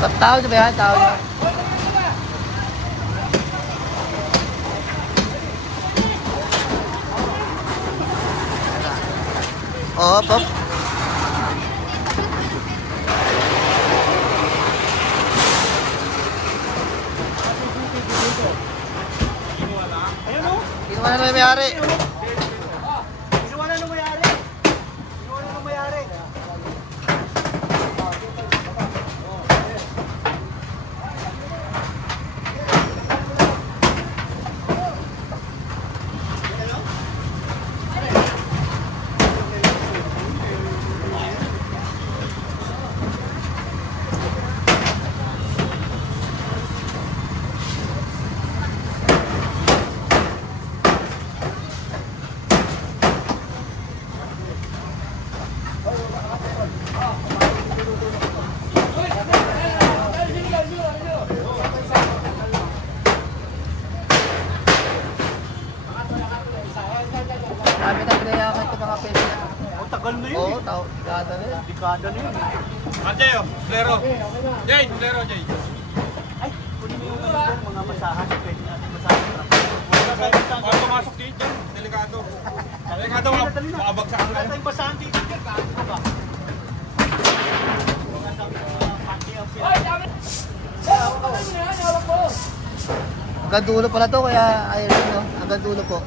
Tao nyo ba yan? Tao nyo? Oo, pop. Kinuha na may mayari. Kami na pinayakan ito mga pwede. Tagal na yun. Oo, dekada na yun. Dekada na yun. Jay, Lero. Jay, Lero, Jay. Ay, kunin mo yung mga masahan. Pwede natin masahan. Huwag pumasok dito. Delikado. Delikado, makabagsak ka. Wala tayong basahan dito. Ano ba? Hanggang dulo pala to, kaya ayun no. Hanggang dulo po.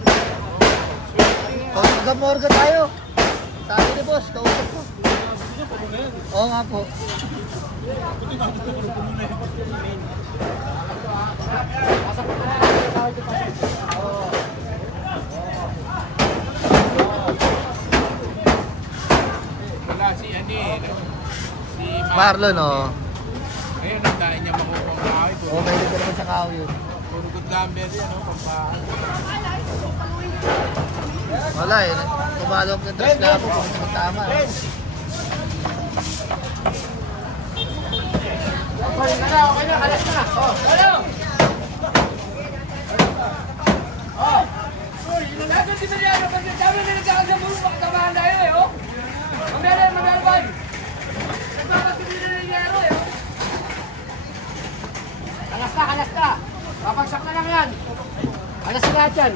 Hanggang morga tayo. Sabi ni boss, kausap ko. Oo nga po. Wala si Marlon, oh. Ayun, ang dahil niya makupang kahoy. Oo, may ka naman sa kahoy yun. Puro good lumber yan, pampaan. Wala eh. Tumalong yung dress na po kung tama. Okay na, alas na. Oh, ano? Oh, nandun si Mariano, kasi kami na nagkakasabulo, makatamaan tayo eh, oh. Mamelan, nagkakasabilo na nangyaro eh, oh. Alas na. Papagsak na lang yan. Alas na lahat yan.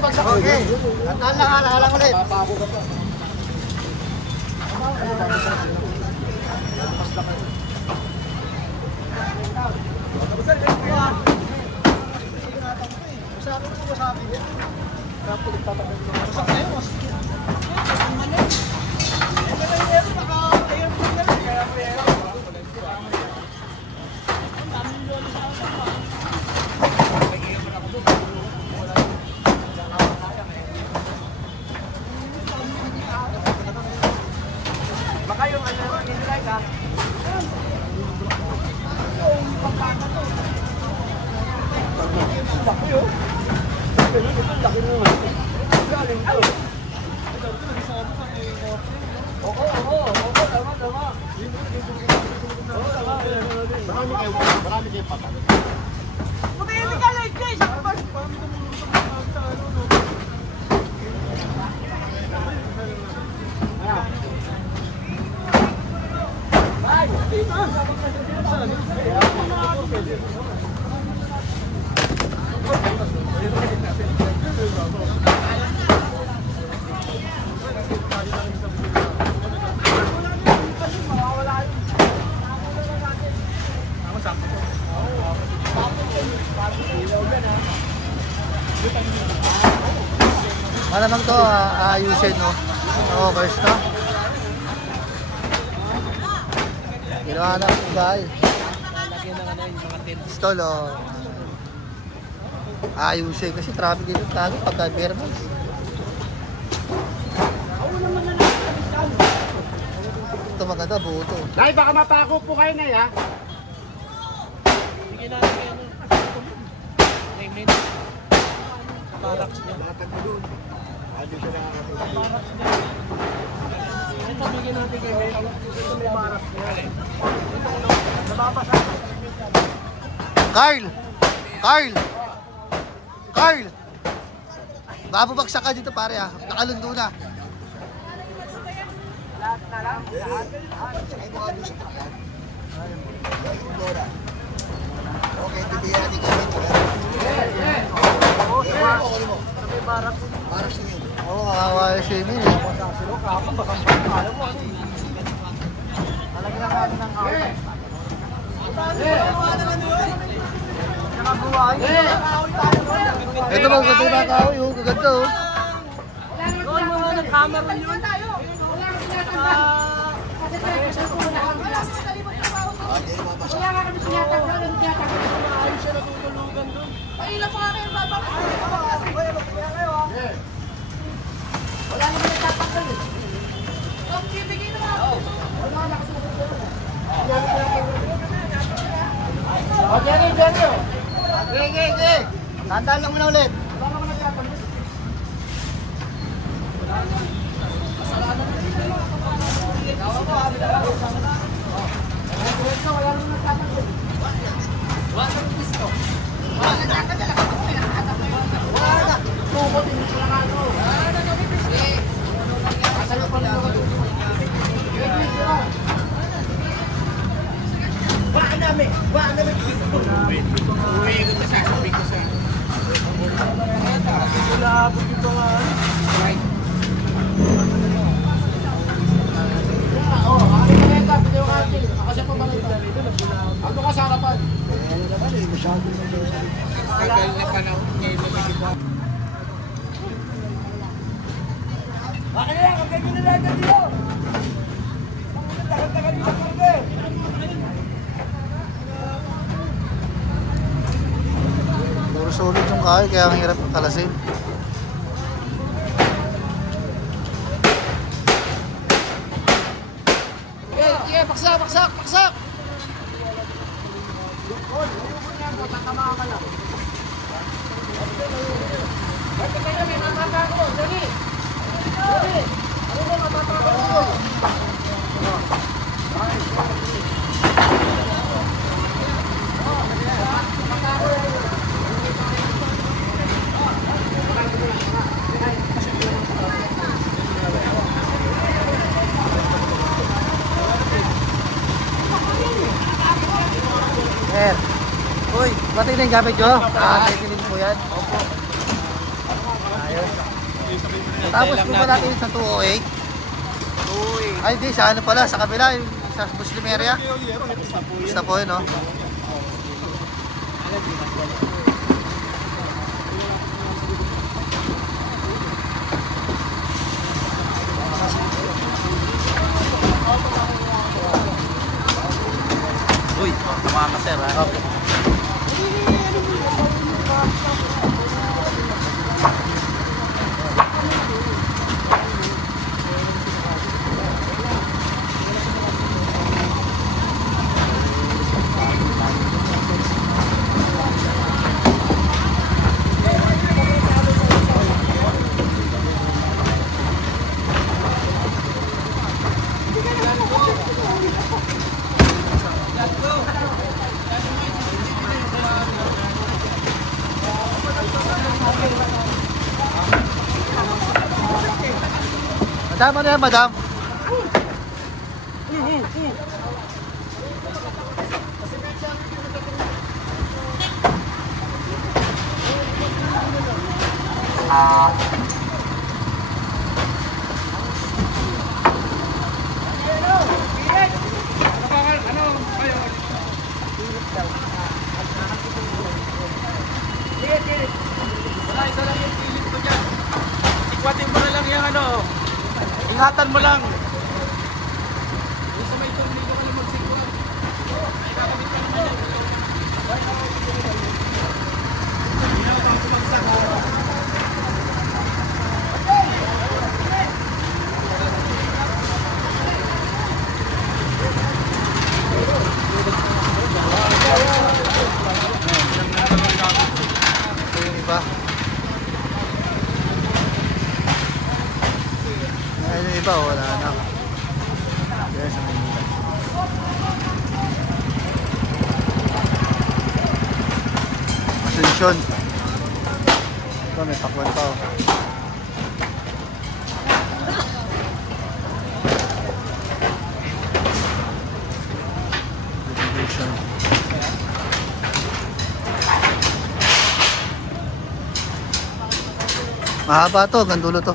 Bagsak ko. Okay. Halang ulit. Marami kayo patay. Malamang to, ayusin, no? Oo, first na. Ginawa na ako dahil. Lalagyan ng ano, yung mga tent. Stall, oh. Ayusin kasi traffic dito tago pagka Bermas. Ito maganda, buo to. Dahil baka mapako po kayo na ya. Sige natin kayo ano. Name. Barracks niya. Latag mo doon. Ano siya nakakatulog? Barracks niya. Ito bigyan natin kayo. Ito may barracks niya. Nababasa. Carl! Carl! Carl! Baka bumagsak ka dito pare ah. Nakalundo na. Lahat na lang. Lahat. Okay, titiyan natin kami. May barracks. Barracks niya. Oo, kakawa yung swimming eh. Nalagyan natin ng kahoy. Ito mga ganda na kahoy oh. Gaganda oh. Doon mo nga ng camera yun. Wala nga kami sinatag na lang sinatag. Ayos siya natutulugan doon. Paila pa nga kayo babak. Wala naman nagtapakal eh. Okay, bigay na ako. Wala na katulog. O, Jerry. Okay. Tandaan lang muna ulit. Wala naman nagtapakal. Ano ka sa harapan? Bakit na lang? Ang gagawin na natin dito. Tagal-tagal dito kami. Puro solid yung kahoy kaya ang hirap kalasin. Okay, paksak! Sir, uy, pati na yung gamit nyo? Titilin po yan. Opo. Ayos. Tapos po ba natin sa 208? Ay, di, sa ano pala, sa kabila, yung sa Muslim area. Basta po yun, no? Uy, tama ka sir, ha? Okay. Madam, ano yan, madam? Isa lang yung pilit ko dyan. Sikwatin mo na lang yung ano. Ingatan mo lang. Yung sa may tornillo ka lang magsikwat. Ito yung iba. Ayun yung iba, wala na. Yan sa Maynila. Asunsyon. Ito may pakwan pa oh. Distribution. Mahaba to, gandulo to.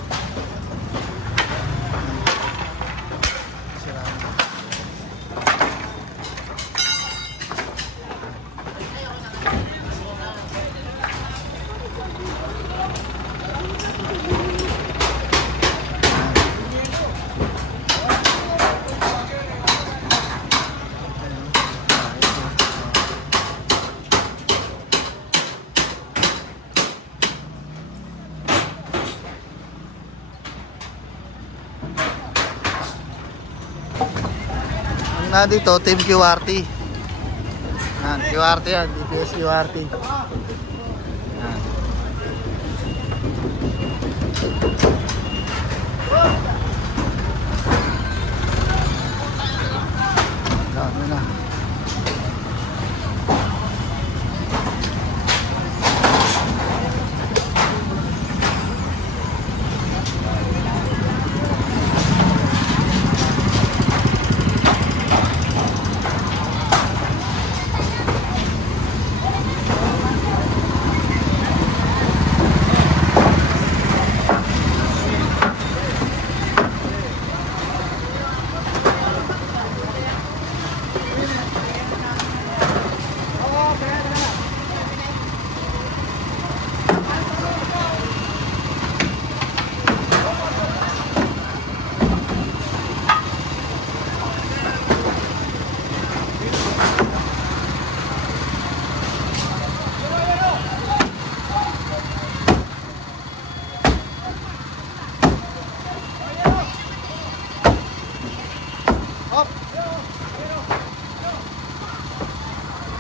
Na dito, Team QRT. Yan, QRT yan, DPS QRT.